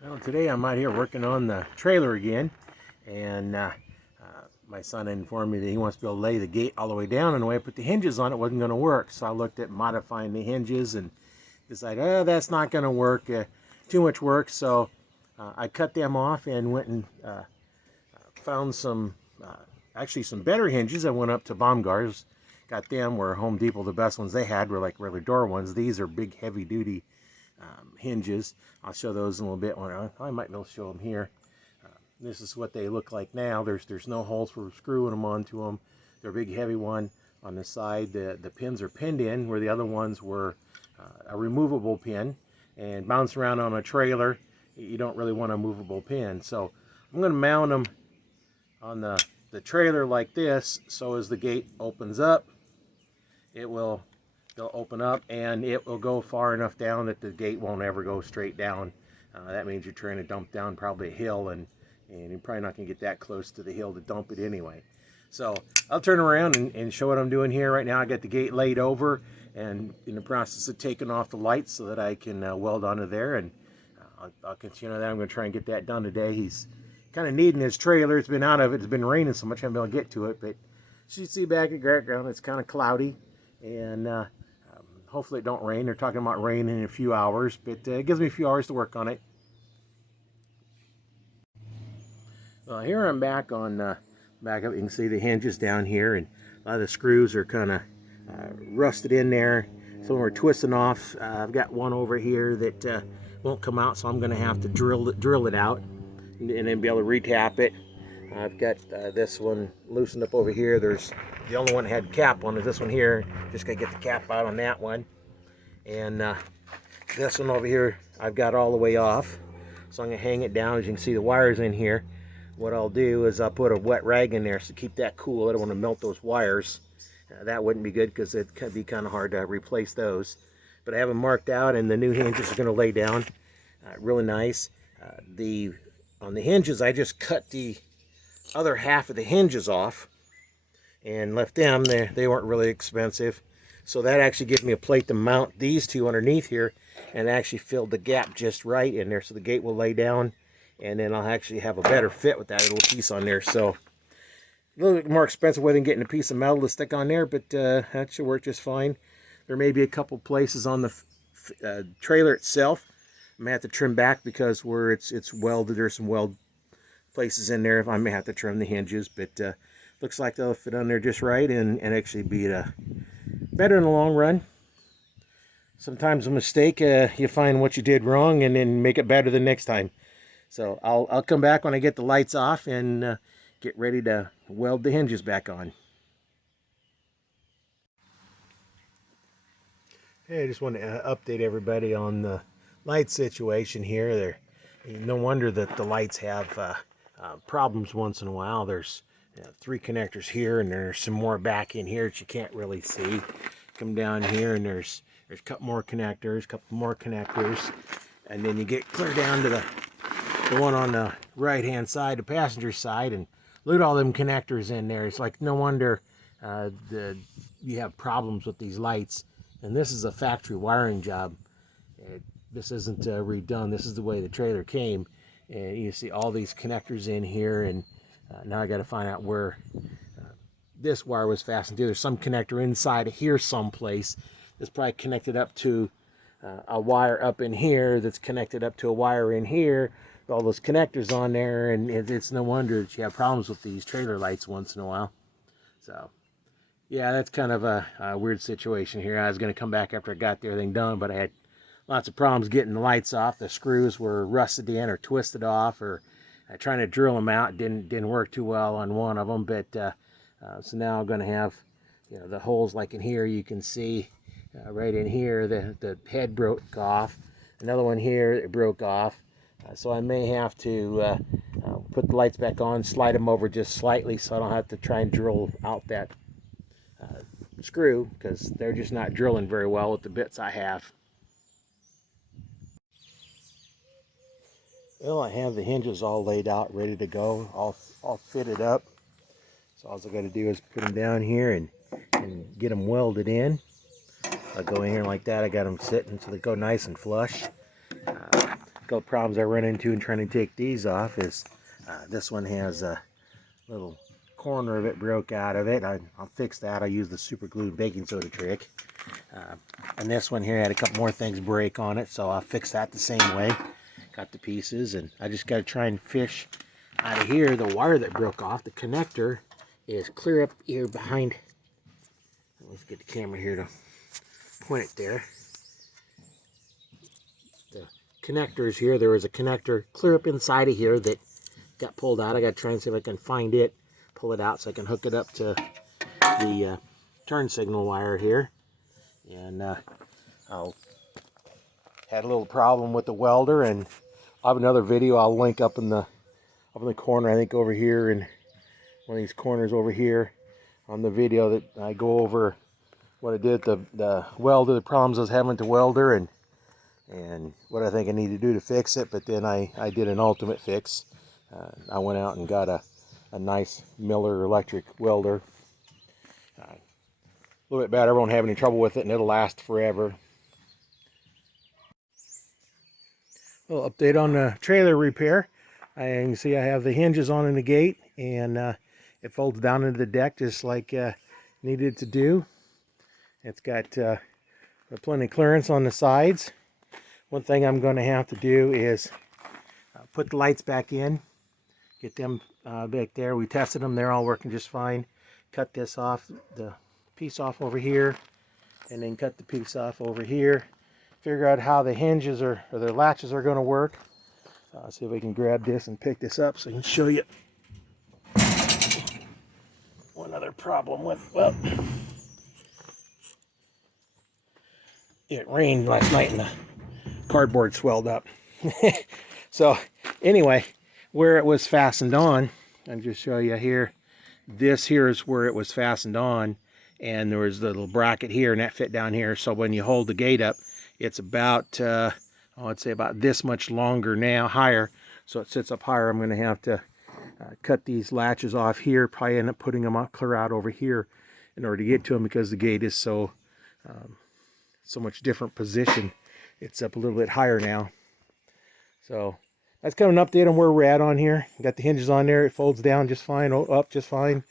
Well, today I'm out here working on the trailer again, and my son informed me that he wants to be able to lay the gate all the way down, and the way I put the hinges on it wasn't going to work. So I looked at modifying the hinges and decided, oh, that's not going to work, too much work. So I cut them off and went and found actually some better hinges. I went up to Baumgart's, got them, where Home Depot, the best ones they had were like regular door ones. These are big, heavy duty hinges. I'll show those in a little bit. I might be able to show them here. This is what they look like now. There's no holes for screwing them onto them. They're a big, heavy one on the side. The pins are pinned in, where the other ones were a removable pin, and bounce around on a trailer. You don't really want a movable pin. So I'm going to mount them on the trailer like this, so as the gate opens up, they'll open up, and it will go far enough down that the gate won't ever go straight down. That means you're trying to dump down probably a hill, and you're probably not going to get that close to the hill to dump it anyway. So I'll turn around and show what I'm doing here. Right now I got the gate laid over and in the process of taking off the lights so that I can weld onto there, and I'll continue that. I'm going to try and get that done today. He's kind of needing his trailer. It's been out of it. It's been raining so much I haven't been able to get to it, but as you see back at background, it's kind of cloudy, and hopefully it don't rain. They're talking about rain in a few hours, but it gives me a few hours to work on it. Well, here I'm back on back up. You can see the hinges down here, and a lot of the screws are kind of rusted in there. Some are twisting off. I've got one over here that won't come out, so I'm going to have to drill it out and then be able to retap it. I've got this one loosened up over here. There's the only one that had cap on is this one here. Just gotta get the cap out on that one. And this one over here I've got all the way off, so I'm gonna hang it down. As you can see, the wires in here. What I'll do is I'll put a wet rag in there to keep that cool. I don't want to melt those wires. That wouldn't be good because it could be kind of hard to replace those. But I have them marked out, and the new hinges are going to lay down really nice. On the hinges, I just cut the other half of the hinges off and left them. They weren't really expensive, so that actually gives me a plate to mount these two underneath here, and actually filled the gap just right in there, so the gate will lay down, and then I'll actually have a better fit with that little piece on there. So a little bit more expensive way than getting a piece of metal to stick on there, but that should work just fine. There may be a couple places on the trailer itself I may have to trim back, because where it's welded, there's some weld places in there. I may have to trim the hinges, but looks like they'll fit on there just right, and actually be better in the long run. Sometimes a mistake, you find what you did wrong and then make it better the next time. So I'll come back when I get the lights off and get ready to weld the hinges back on. Hey, I just want to update everybody on the light situation here. No wonder that the lights have problems once in a while. There's 3 connectors here, and there's some more back in here that you can't really see. Come down here, and there's a couple more connectors, and then you get clear down to the one on the right hand side, the passenger side, and look at all them connectors in there. It's like no wonder you have problems with these lights. And this is a factory wiring job. This isn't redone. This is the way the trailer came, and you see all these connectors in here, and now I got to find out where this wire was fastened to. There's some connector inside here someplace that's probably connected up to a wire up in here that's connected up to a wire in here. All those connectors on there, and it's no wonder that you have problems with these trailer lights once in a while. So yeah, that's kind of a weird situation here. I was going to come back after I got everything done, but I had lots of problems getting the lights off. The screws were rusted in or twisted off, or trying to drill them out didn't work too well on one of them. But so now I'm going to have the holes like in here. You can see right in here the head broke off. Another one here, it broke off. So I may have to put the lights back on, slide them over just slightly, so I don't have to try and drill out that screw, because they're just not drilling very well with the bits I have. Well, I have the hinges all laid out, ready to go, all fitted up. So all I got to do is put them down here and get them welded in. I'll go in here like that. I got them sitting so they go nice and flush. couple problems I run into in trying to take these off is this one has a little corner of it broke out of it. I'll fix that. I use the super glue baking soda trick. And this one here had a couple more things break on it, so I'll fix that the same way. Got the pieces, and I just got to try and fish out of here the wire that broke off. The connector is clear up here behind. Let's get the camera here to point it there. The connectors here, there was a connector clear up inside of here that got pulled out. I got to try and see if I can find it, pull it out so I can hook it up to the turn signal wire here. And I had a little problem with the welder, and I'll have another video I'll link up in the corner, I think over here, in one of these corners over here on the video, that I go over what I did, the welder, the problems I was having with the welder, and what I think I need to do to fix it. But then I did an ultimate fix. I went out and got a nice Miller electric welder. A little bit better, I won't have any trouble with it, and it'll last forever. A little update on the trailer repair. You can see I have the hinges on in the gate, and it folds down into the deck just like needed to do. It's got plenty of clearance on the sides. One thing I'm going to have to do is put the lights back in, get them back there. We tested them, they're all working just fine. Cut this off, the piece off over here, and then cut the piece off over here. Figure out how the hinges or the latches are going to work. See if we can grab this and pick this up so I can show you. One other problem with, well, it rained last night and the cardboard swelled up. So anyway, where it was fastened on, I'll just show you here. This here is where it was fastened on, and there was the little bracket here, and that fit down here. So when you hold the gate up, it's about I'd say about this much longer now, higher, so it sits up higher. I'm going to have to cut these latches off here, probably end up putting them up clear out over here in order to get to them, because the gate is so much different position. It's up a little bit higher now. So that's kind of an update on where we're at on here. Got the hinges on there. It folds down just fine, up just fine.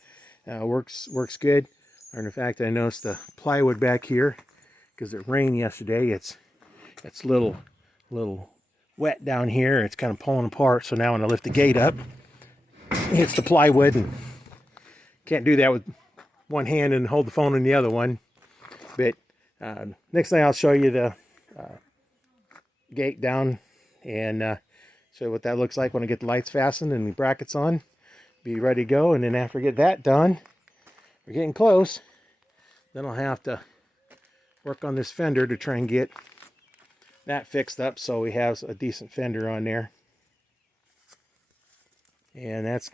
Works good. And in fact, I noticed the plywood back here, because it rained yesterday. It's little wet down here. It's kind of pulling apart. So now when I lift the gate up, it hits the plywood, and can't do that with one hand and hold the phone in the other one. But next thing I'll show you the gate down, and show you what that looks like when I get the lights fastened and the brackets on. Be ready to go. And then after I get that done, we're getting close, then I'll have to work on this fender to try and get that fixed up so we have a decent fender on there. And that's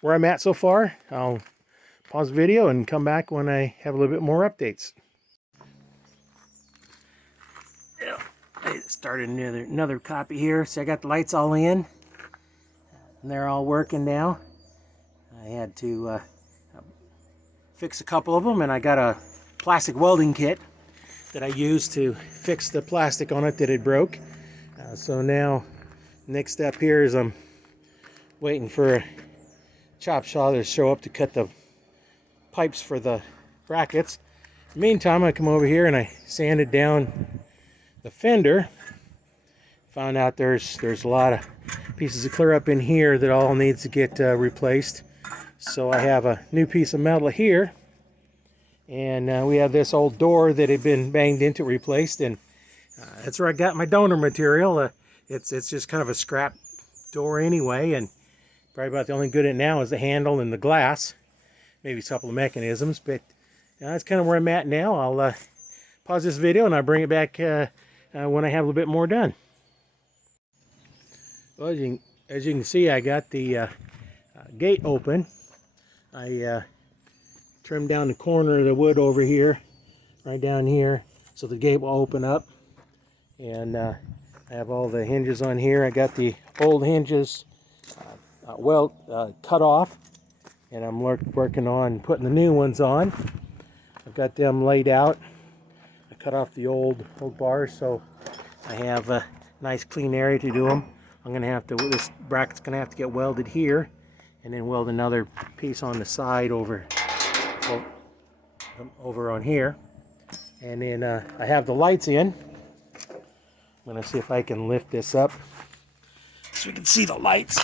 where I'm at so far. I'll pause the video and come back when I have a little bit more updates. Yeah, I started another copy here. So I got the lights all in, and they're all working now. I had to fix a couple of them, and I got a plastic welding kit that I used to fix the plastic on it that had broke. So now, next step here is I'm waiting for a chop saw to show up to cut the pipes for the brackets. In the meantime, I come over here and I sanded down the fender. Found out there's a lot of pieces of clear up in here that all needs to get replaced. So I have a new piece of metal here. And we have this old door that had been banged into, replaced, and that's where I got my donor material. It's just kind of a scrap door anyway, and probably about the only good in it now is the handle and the glass, maybe a couple of mechanisms, but that's kind of where I'm at now. I'll pause this video and I'll bring it back when I have a little bit more done. Well, as you can see, I got the gate open. I trimmed down the corner of the wood over here, right down here, so the gate will open up. And I have all the hinges on here. I got the old hinges cut off, and I'm working on putting the new ones on. I've got them laid out. I cut off the old bars, so I have nice clean area to do them. I'm gonna have to, this bracket's gonna have to get welded here, and then weld another piece on the side over on here. And then I have the lights in. I'm gonna see if I can lift this up so we can see the lights.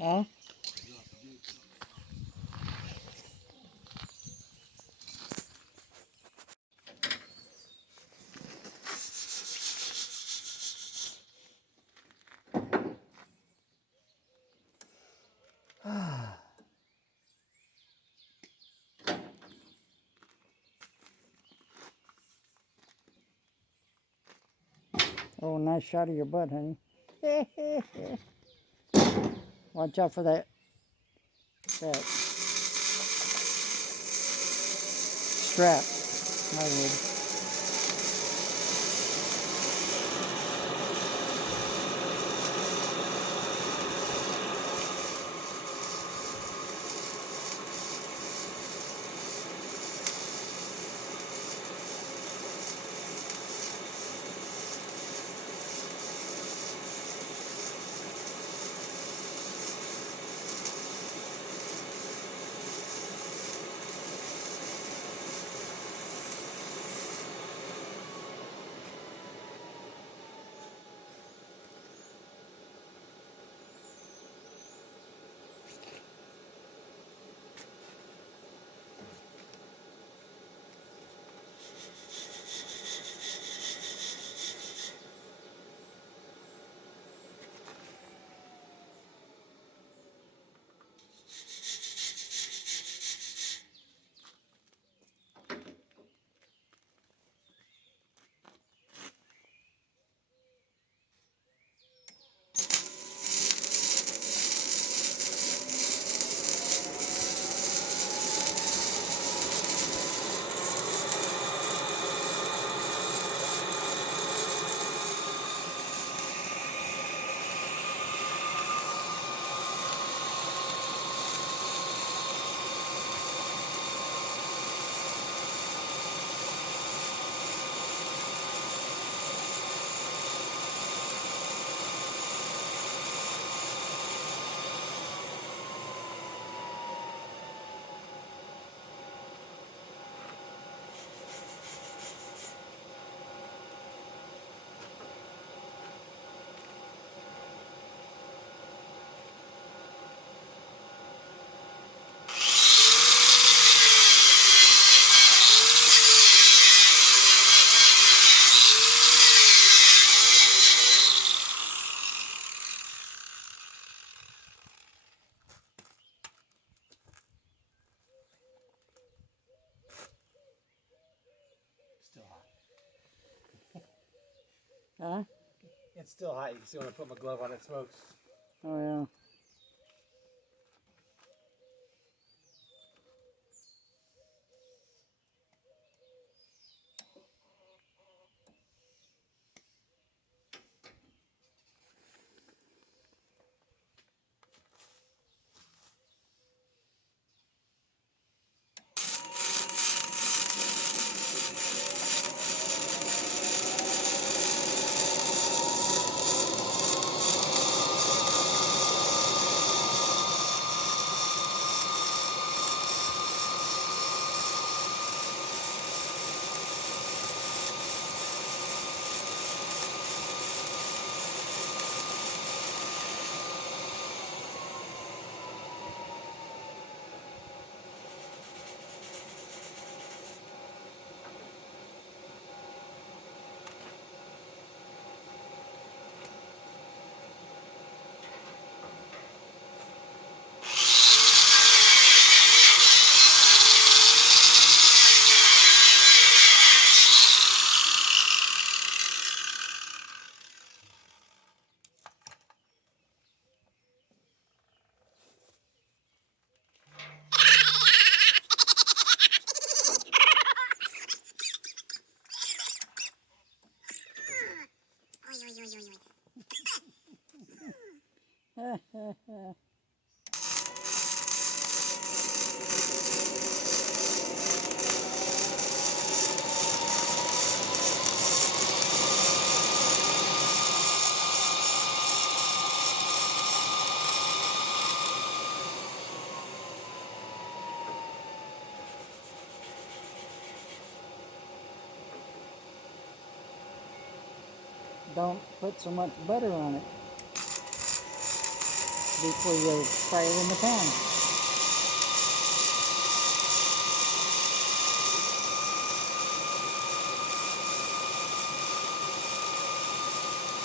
Huh? Oh, nice shot of your butt, honey. Watch out for that strap. I would. Huh? It's still hot. You can see when I put my glove on it smokes. Oh, yeah. Don't put so much butter on it before you fry it in the pan.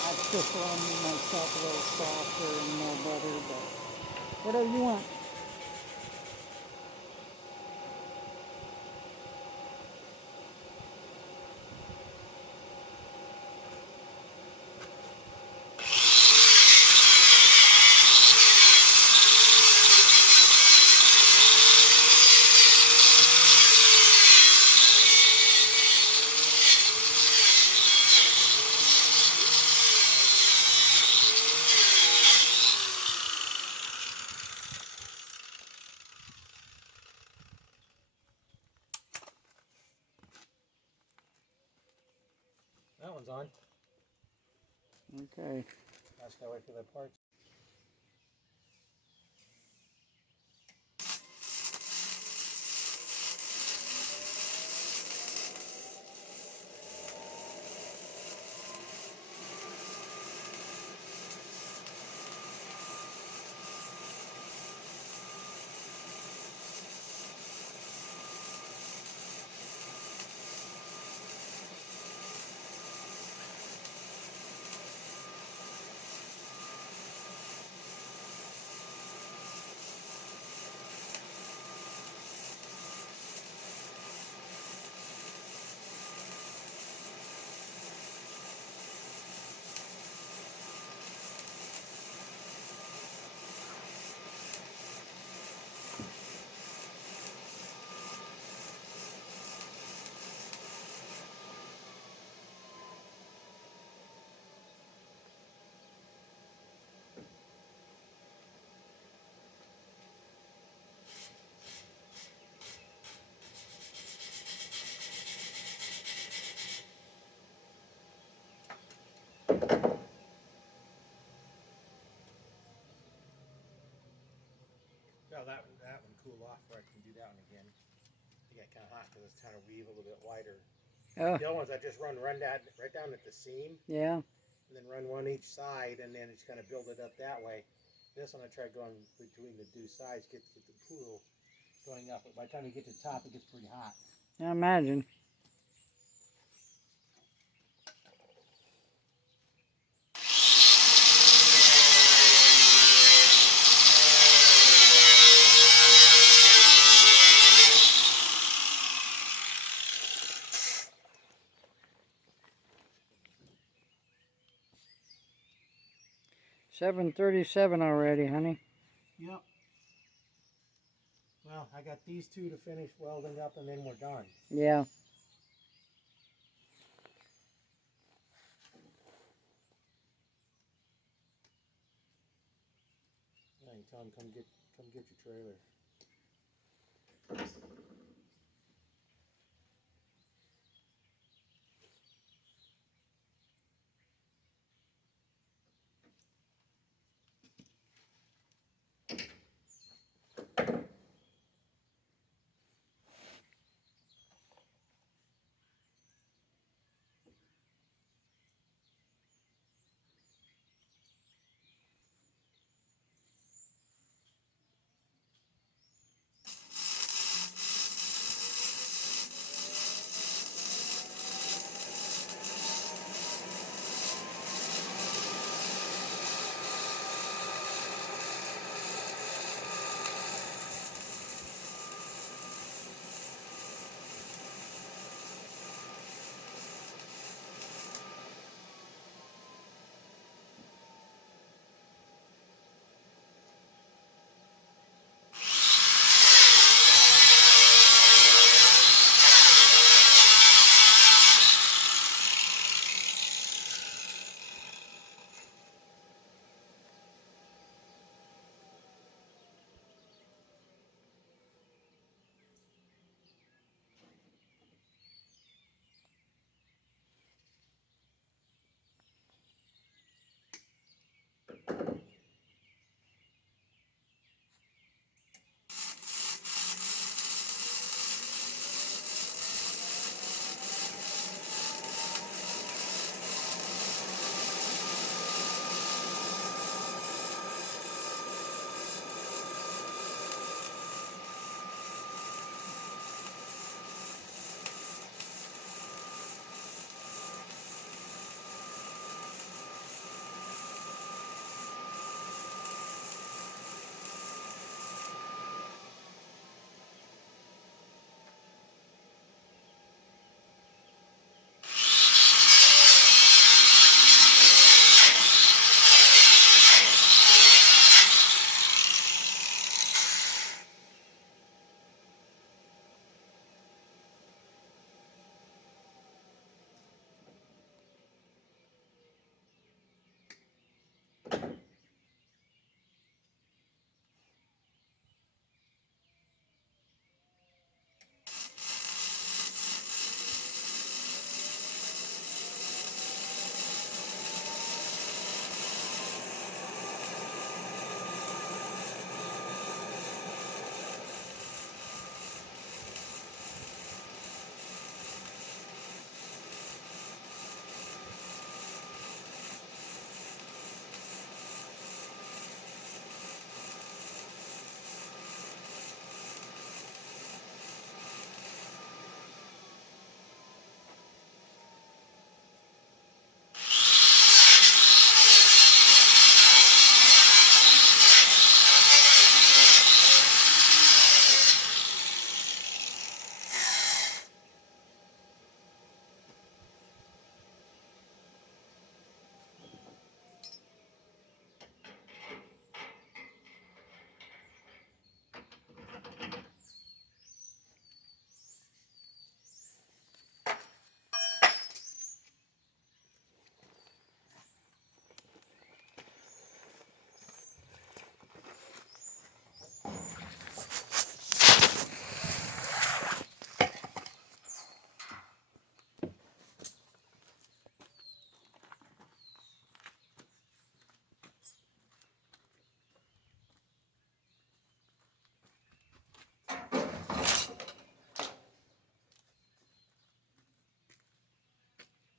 I prefer myself a little softer and more butter, but whatever you want. That one's on. Okay. I just gotta wait for the parts. Now that one cool off where I can do that one again. It got kind of hot because it's trying to weave a little bit wider. Oh, The other ones I just run that right down at the seam, yeah. and then run one each side, and then it's kind of build it up that way. This one I try going between the two sides, get the pool going up. But by the time you get to the top, it gets pretty hot. I imagine. 7:37 already, honey. Yep. Well, I got these two to finish welding up and then we're done. Yeah. Yeah, you tell them come get your trailer.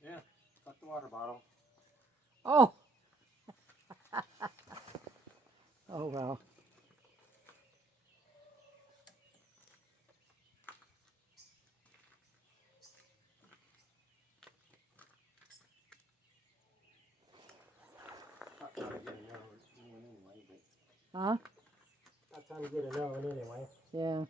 Yeah, cut the water bottle. Oh. Oh well. Not trying to get a no anyway, but Huh? not trying to get a no anyway. Yeah.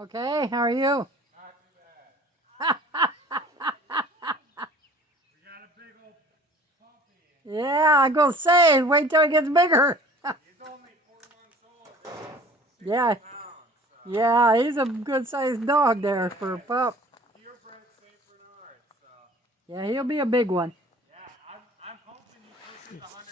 Okay, how are you? Not too bad. We got a big old puppy. Yeah, I'm gonna say, wait till it gets bigger. He's only 4 months old. And he's Yeah, 60 pounds. So. yeah, he's a good sized dog there for a pup. Purebred St. Bernard. So. Yeah, he'll be a big one. Yeah, I'm hoping he pushes 100.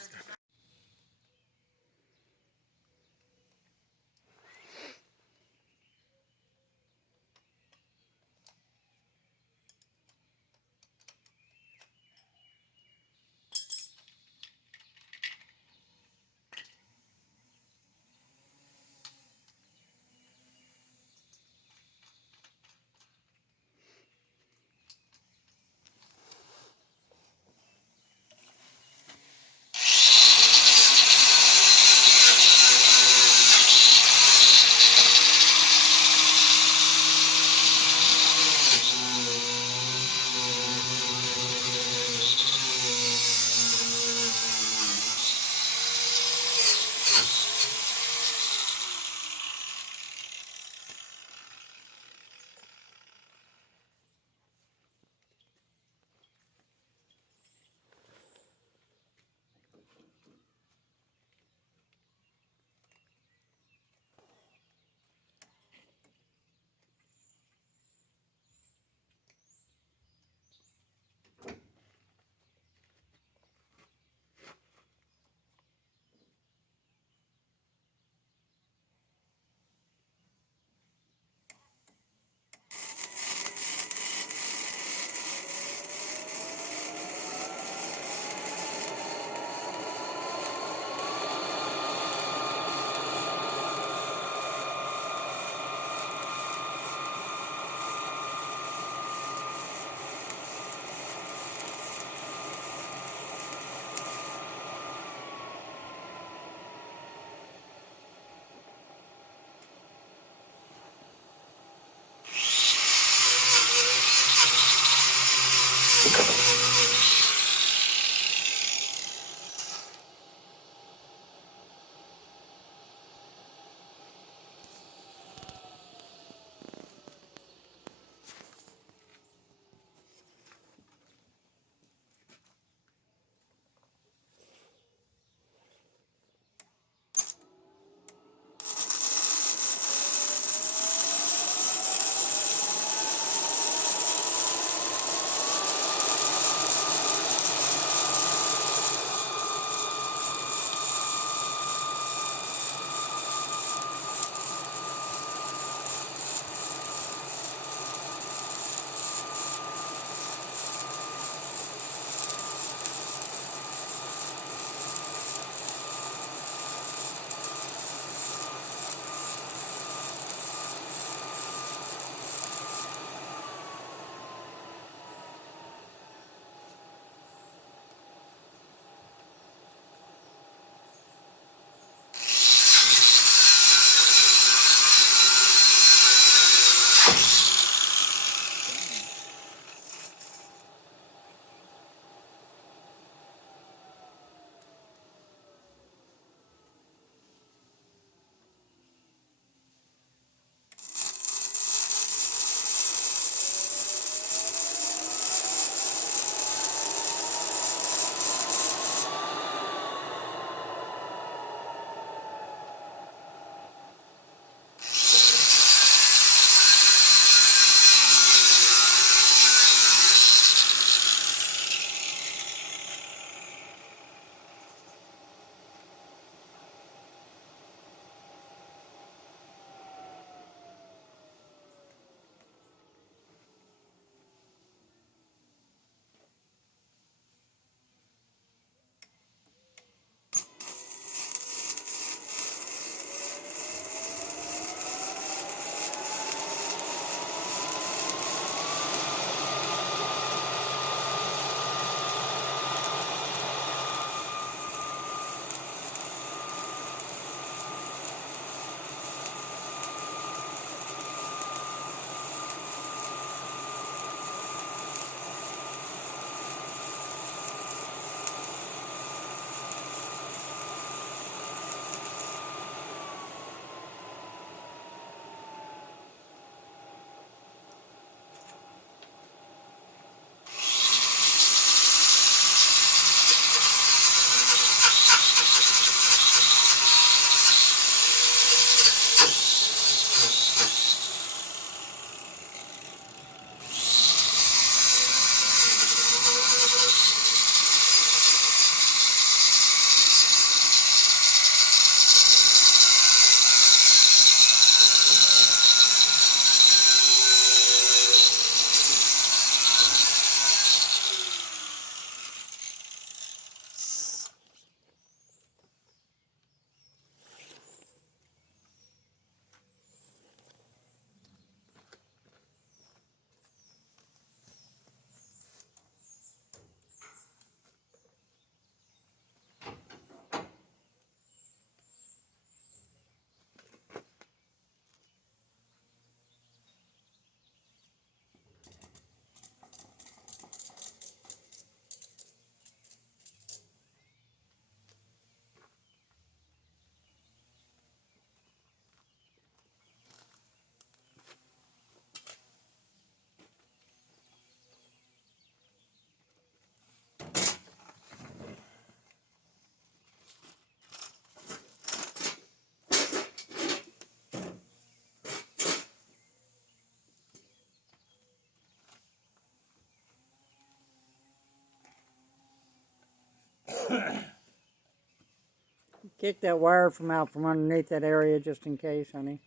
Kick that wire from out from underneath that area just in case, honey.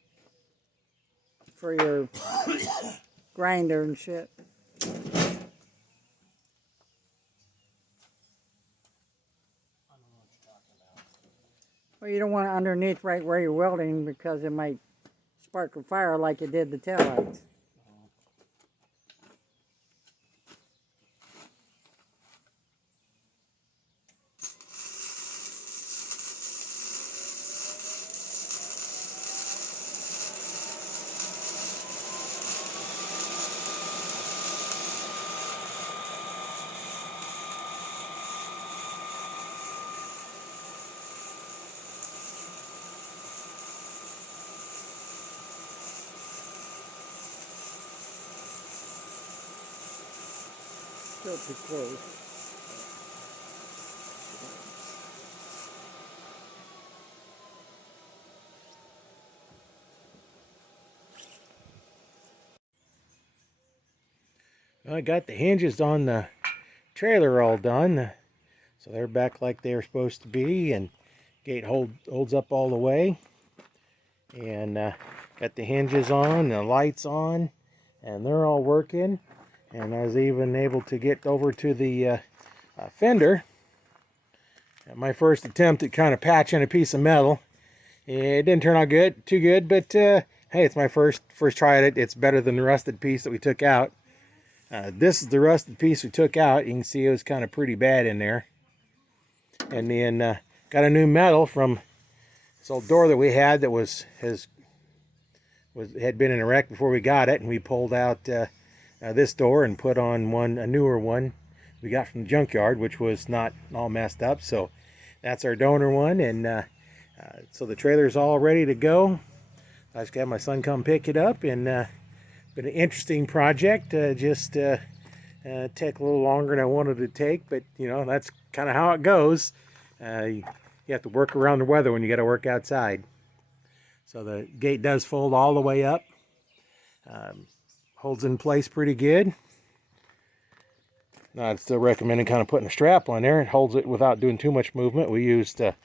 For your grinder and shit. Well, you don't want it underneath right where you're welding because it might spark a fire like it did the taillights. Still too close. I got the hinges on the trailer all done, so they're back like they're supposed to be, and gate holds up all the way. And got the hinges on, the lights on, and they're all working. And I was even able to get over to the fender. At my first attempt at kind of patching a piece of metal, it didn't turn out too good, but hey, it's my first try at it. It's better than the rusted piece that we took out. This is the rusted piece we took out. You can see it was kind of pretty bad in there. And then got a new metal from this old door that we had that had been in a wreck before we got it, and we pulled out this door and put on a newer one we got from the junkyard, which was not all messed up. So that's our donor one, and so the trailer's all ready to go. I just got my son come pick it up, and been an interesting project. Just take a little longer than I wanted to take, but you know, that's kind of how it goes. You have to work around the weather when you got to work outside. So the gate does fold all the way up. Holds in place pretty good. Now, I'd still recommend kind of putting a strap on there. It holds it without doing too much movement. We used a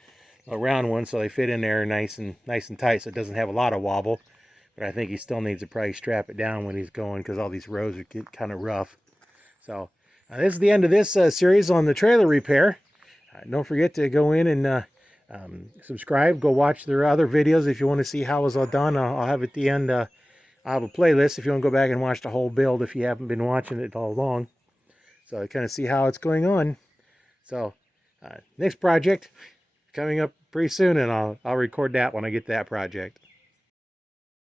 round one, so they fit in there nice and tight, so it doesn't have a lot of wobble. But I think he still needs to probably strap it down when he's going, because all these rows are kind of rough. So this is the end of this series on the trailer repair. Don't forget to go in and subscribe. Go watch their other videos if you want to see how it was all done. I'll have at the end, I'll have a playlist if you want to go back and watch the whole build if you haven't been watching it all along. So I kind of see how it's going on. So next project coming up pretty soon, and I'll record that when I get to that project.